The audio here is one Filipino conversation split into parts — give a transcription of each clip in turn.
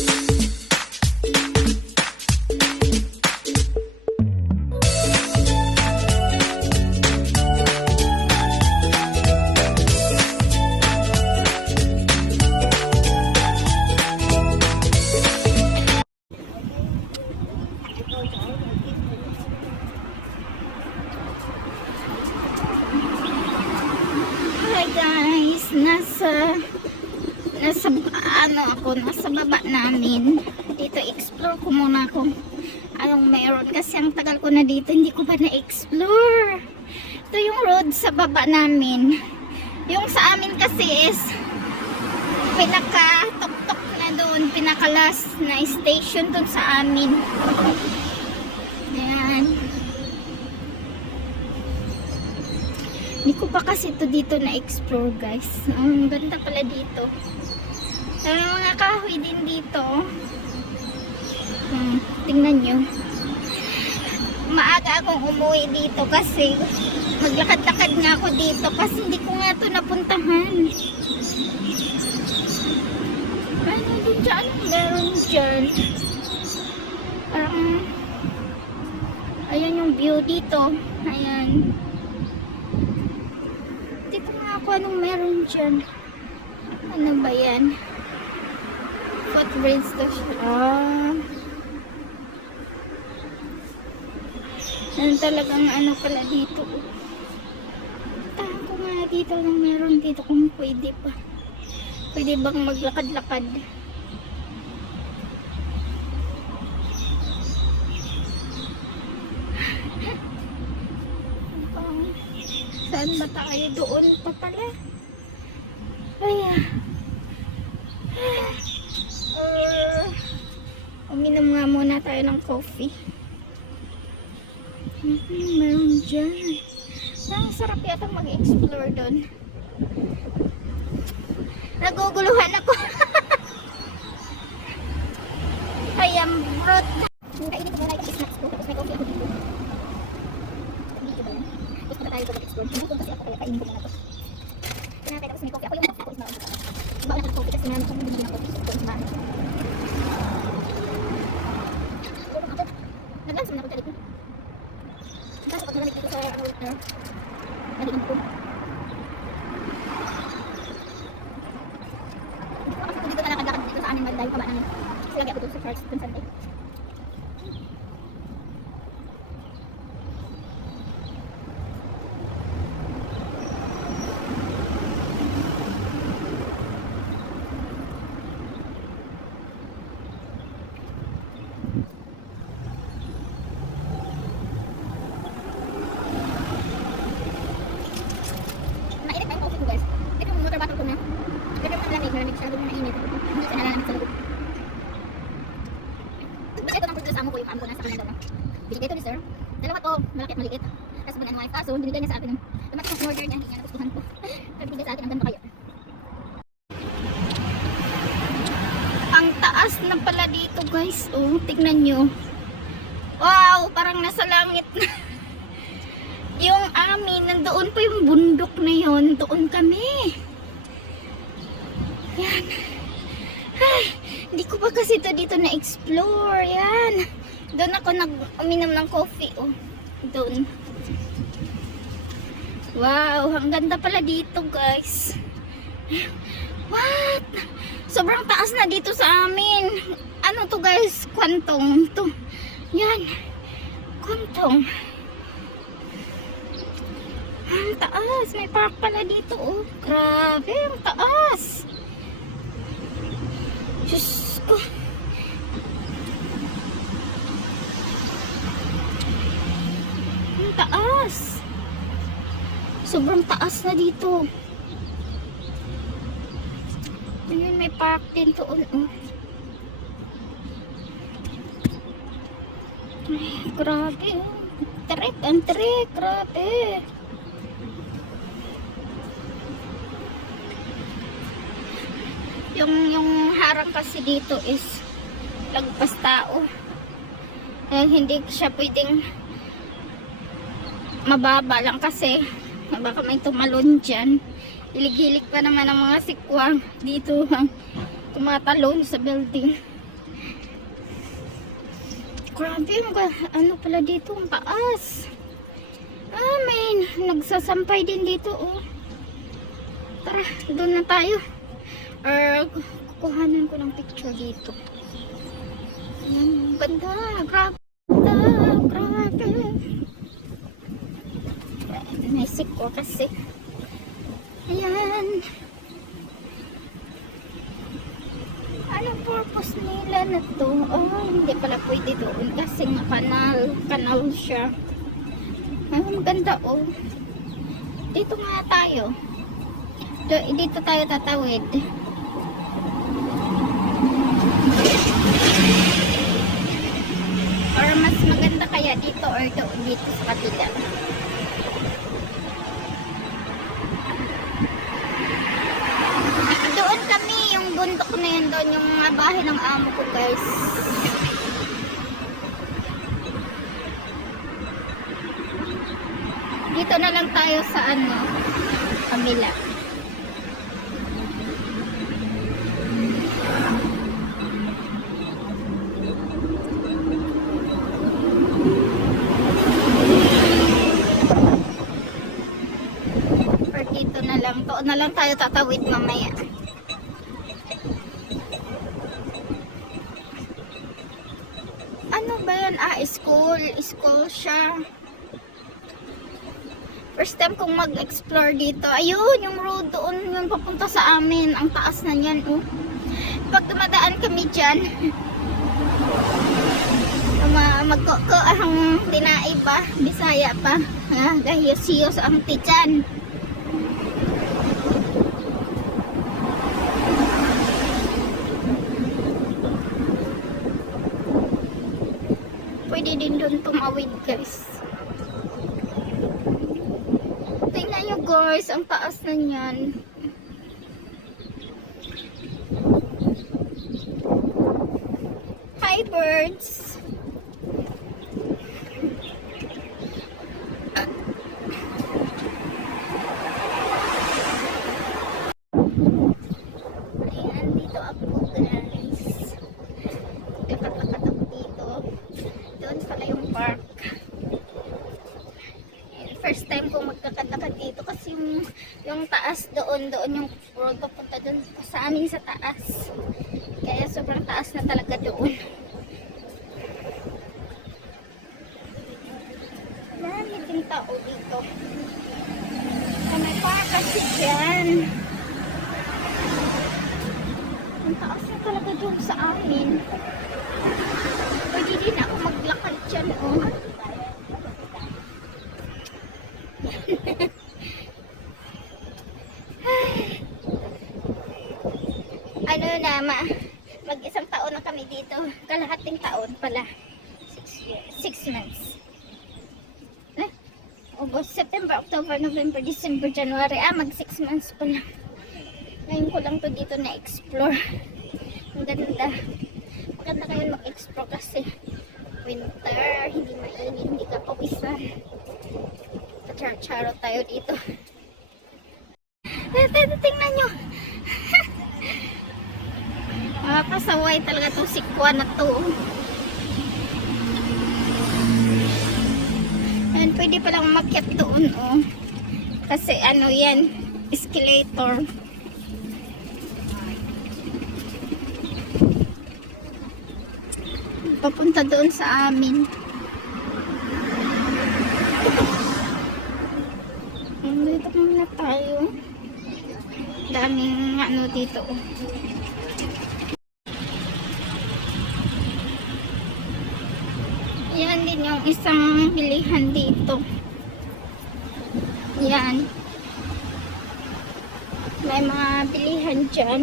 Hi guys, nasa nasa baba namin. Dito explore ko muna kung anong meron kasi ang tagal ko na dito, hindi ko pa na-explore. Ito yung road sa baba namin. Yung sa amin kasi is pinaka-tok-tok na doon, pinaka-last na station doon sa amin. Ayan. Hindi ko pa kasi ito dito na-explore guys. Ang ganda pala dito. May mga kahoy din dito. Tingnan nyo. Maaga akong umuwi dito kasi maglakad-lakad nga ako dito kasi hindi ko nga ito napuntahan. Ano din dyan? Meron dyan. Parang ayan yung view dito. Ayan. Dito nga ako anong meron dyan. Ano ba yan? Footbridge to siya. Yan talagang ano pala dito. Tahan ko nga dito anong meron dito kung pwede pa. Pwede bang maglakad-lakad? Saan ba tayo? Doon pa pala. Ayan. Uminom nga muna tayo ng coffee. Meron dyan. Sarap yata mag-explore doon. Naguguluhan ako. Ayan, brot. Kainin ko muna yung snacks ko. Tapos may coffee ako dito. Dito ba yan? Gusto na tayo mag-explore. Pinakon kasi ako kaya kainin ko muna to. Pinakita tapos may coffee. Ako yung coffee ko is maunta. Iba lang ang coffee kasi namin kung hindi ng coffee. So, is maunta. Naglansom na ako dito. Kasi pag nalamit dito sa water, naliin ko. Kasi kung dito talakad-lakad dito sa amin dahil kaba namin. Kasi lagi ako doon sa church, doon Sunday. Binigay ito ni sir. Dalawa to, malaki at maliit. Tapos bunyan wife. Kaso, binigay niya sa akin. Dumating ang order niya, hindi niya nagustuhan ko. Kaya binigay sa akin, ang ganda kayo. Ang taas na pala dito guys. Oh, tignan nyo. Wow, parang nasa langit na. Yung amin, nandoon pa yung bundok na yun. Doon kami. Yan. Ay, hindi ko pa kasi ito dito na-explore. Yan. Doon ako nag-uminom ng coffee. Oh, doon. Wow, ang ganda pala dito guys. What? Sobrang taas na dito sa amin. Ano to guys? Kwantong to. Yan. Kwantong. Ang taas. May park pala dito. Oh, grabe. Ang taas. Diyos ko. Ang taas. Sobrang taas na dito. Ayun, may park din doon. Oh. Ay, grabe. Trek, ang trek. Grabe. Yung harang kasi dito is lagpas tao. Hindi siya pwedeng mababa lang kasi baka may tumalon dyan. Hilig-hilig pa naman ang mga sikwang dito tumatalon sa building. Grabe, ano pala dito, ang taas. Ah, may nagsasampay din dito, oh. Tara, doon na tayo. Kukuhanan ko ng picture dito. Ayan, ganda, grabe. Grabe. Naisip ko kasi. Ayan. Anong purpose nila na to? Oh, hindi pala pwede doon kasi nga kanal siya. Ay, maganda oh. Dito nga tayo. Dito tayo tatawid. Or mas maganda kaya dito or dito sa kabila. Doon kami, yung bundok na yun doon, yung mga bahay ng amo ko guys. Dito na lang tayo sa kabila. Or dito na lang. Doon na lang tayo tatawid mamaya. Ano ba yan? School siya. First time kong mag-explore dito. Ayun, yung road doon, yung papunta sa amin. Ang taas na yan, oh. Pag dumadaan kami dyan, ang tinay pa, Bisaya pa. Gahiyos-hiyos ang tiyan. Pwede din doon tumawid, guys. Tingnan nyo guys, ang taas na yan. Hi birds! Ayan, dito ako guys. Kakat-kakat ako dito. Doon pala yung park. First time ko magkakatakat dito kasi yung taas doon yung road papunta doon sa amin sa taas. Kaya sobrang taas na talaga doon. Marami din tao dito. May park kasi dyan. Ang taas na talaga doon sa amin. Pwede din ako maglakad dyan, oh. Ano na, mag-isang taon na kami dito. Kalahating taon pala. 6 months. August, September, October, November, December, January. Mag 6 months pala. Ngayon ko lang to dito na-explore. Ang ganda. Maganda kayo mag-explore kasi winter, hindi mainit, hindi ka pawisan. Charo tayo dito. Tingnan nyo. Pasaway talaga itong sikwa na to. Ayan, pwede palang umakyat doon, oh. Kasi ano yan, escalator. Papunta doon sa amin. Dito muna tayo. Daming ano dito, oh. Yan din yung isang bilihan dito. Yan. May mga bilihan dyan.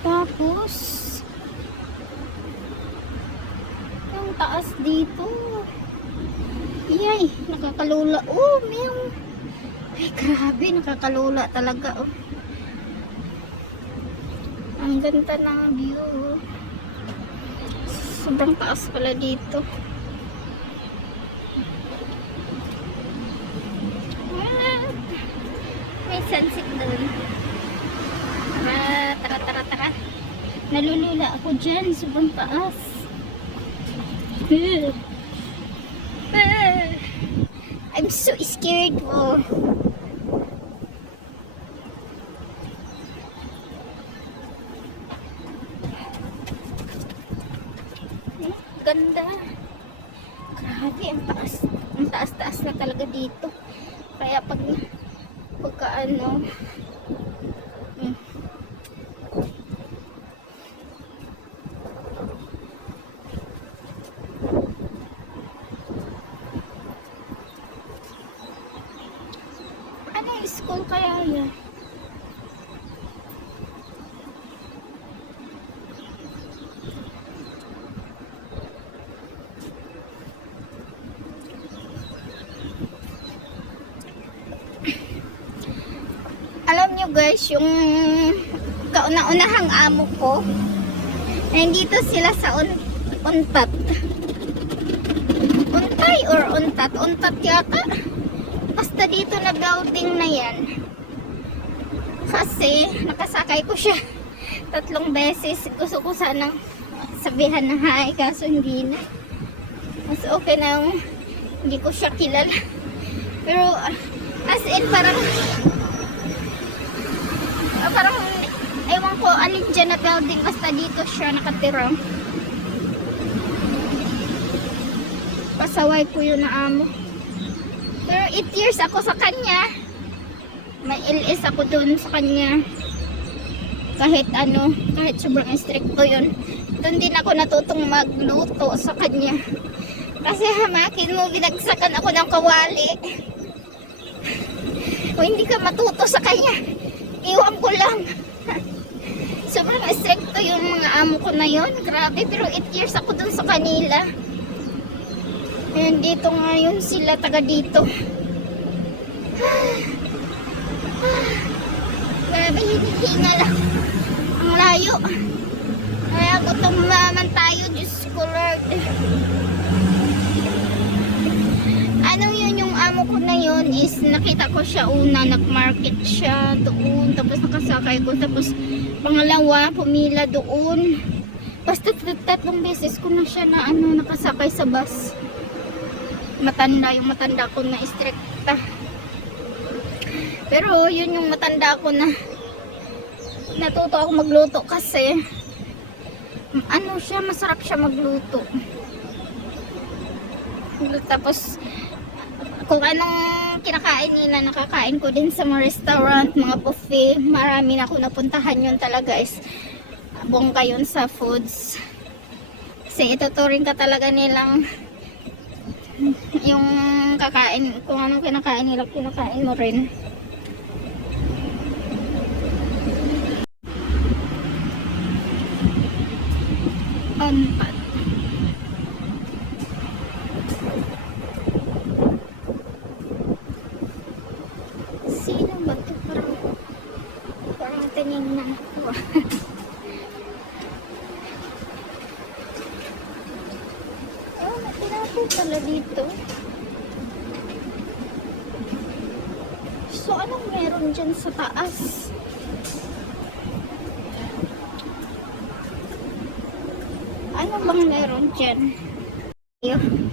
Tapos yung taas dito. Yay, nakakalula. Oh, meow. Ay, grabe, nakakalula talaga, oh. Ang ganda ng view. Sobrang taas pala dito. May sunset doon. Tara. Nalulula ako dyan. Sobrang taas. I'm so scared po. Ganda. Grabe, ang taas. Ang taas-taas na talaga dito. Kaya pagka ano, ano yung school kaya yan? Alam nyo guys, yung kauna-unahang amo ko, nandito sila sa Untat. Untay or Untat? Untat yata. Basta dito na building na yan. Kasi nakasakay ko siya 3 beses. Gusto ko sanang sabihan na hi, kaso hindi na. Mas okay na yung hindi ko siya kilala. Pero as in parang ewan ko alin dyan na building, basta dito siya nakatira. Pasaway ko yun na amo. Pero 8 years ako sa kanya. May LS ako dun sa kanya. Kahit ano, kahit sobrang stricto yun. Doon din ako natutong magluto sa kanya. Kasi hamakin mo, binagsakan ako ng kawali. O hindi ka matuto sa kanya, iwan ko lang. Sobrang stricto yung mga amo ko na yun. Grabe, pero 8 years ako dun sa kanila. Ayan, dito ngayon sila, taga dito. Grabe, hinihinga lang. Ang layo. Kaya gutom naman tayo, Diyos ko Lord. Anong yun yung amo ko na yun is nakita ko siya una, nag-market siya doon, tapos nakasakay ko, tapos pangalawa, pumila doon. Basta 3 beses ko na siya na nakasakay sa bus. Matanda, yung matanda ko na stricta. Pero yun yung matanda ko na natuto ako magluto kasi siya, masarap siya magluto. Tapos kung anong kinakain nila, nakakain ko din sa mga restaurant, mga buffet. Marami na ako napuntahan, yun talaga is bongga yun sa foods. Kasi ituturing ka talaga nilang yung kakain, kung anong kinakain nila, kinakain mo rin. Unpat. Sino ba ito? Parang tinignan ko. Oh, natinapin pala dito. So, anong meron dyan sa taas? Ano bang meron dyan? Ayun.